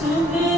to good.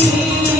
Happy